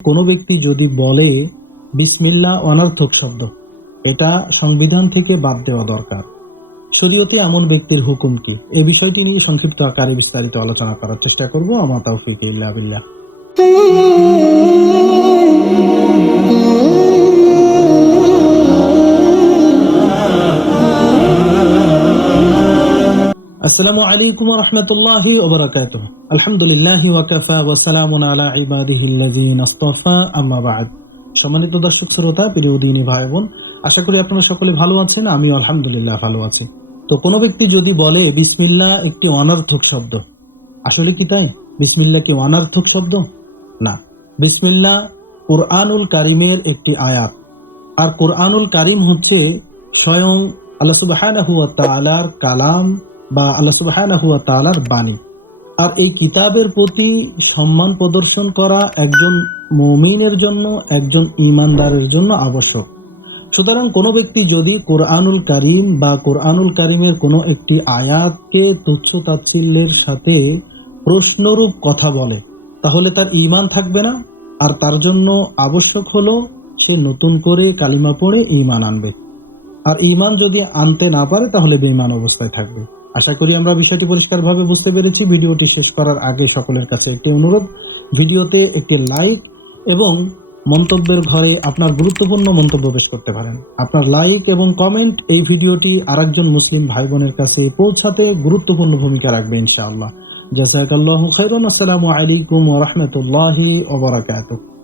কোনো ব্যক্তি যদি বলে বিসমিল্লাহ অনর্থক শব্দ, এটা সংবিধান থেকে বাদ দেওয়া দরকার। শরীয়তে এমন ব্যক্তির হুকুম কি? এই বিষয়টি নিয়ে সংক্ষিপ্ত আকারে বিস্তারিত আলোচনা করার চেষ্টা করব। আমা তাওফীক ইল্লা বিল্লাহ। আসসালামু আলাইকুম ওয়া রাহমাতুল্লাহি ওয়া বারাকাতুহু। আলহামদুলিল্লাহি ওয়া কাফা ওয়া সালামুন আলা ইবাদিহিল্লাযিনা ইসতাফা, আম্মা বা'দ। সম্মানিত দর্শক শ্রোতা, প্রিয় দিনী ভাই বোন, আশা করি আপনারা সকলে ভালো আছেন। আমিও আলহামদুলিল্লাহ ভালো আছি। তো কোনো ব্যক্তি যদি বলে বিসমিল্লাহ একটি অনর্থক শব্দ, আসলে কি তাই? বিসমিল্লাহ কি অনর্থক শব্দ? না। বিসমিল্লাহ কুরআনুল কারীমের একটি আয়াত। আর কুরআনুল কারীম হচ্ছে স্বয়ং আল্লাহ সুবহানাহু ওয়া তাআলার কালাম বা আল্লাহ সুবহানাহু ওয়া তাআলার বাণী। আর এই কিতাবের প্রতি সম্মান প্রদর্শন করা একজন মুমিনের জন্য, একজন ঈমানদারের জন্য আবশ্যক। সুতরাং কোনো ব্যক্তি যদি কুরআনুল কারীম বা কুরআনুল কারীমের কোনো একটি আয়াতকে তুচ্ছ তাচ্ছিল্যের সাথে প্রশ্নরূপ কথা বলে, তাহলে তার ঈমান থাকবে না। আর তার জন্য আবশ্যক হলো সে নতুন করে কালিমা পড়ে ঈমান আনবে। আর ঈমান যদি আনতে না পারে তাহলে বেঈমান অবস্থায় থাকবে। আশা করি আমরা বিষয়টি পরিষ্কারভাবে বুঝতে পেরেছি। ভিডিওটি শেষ করার আগে সকলের কাছে একটি অনুরোধ, ভিডিওতে একটি লাইক এবং মন্তব্যের ঘরে আপনার গুরুত্বপূর্ণ মন্তব্য পেশ করতে পারেন। আপনার লাইক এবং কমেন্ট এই ভিডিওটি আরেকজন মুসলিম ভাই বোনের কাছে পৌঁছাতে গুরুত্বপূর্ণ ভূমিকা রাখবে ইনশাআল্লাহ। জাযাকাল্লাহু খাইরান। আসসালামু আলাইকুম ওয়া রাহমাতুল্লাহি ওয়া বারাকাতুহু।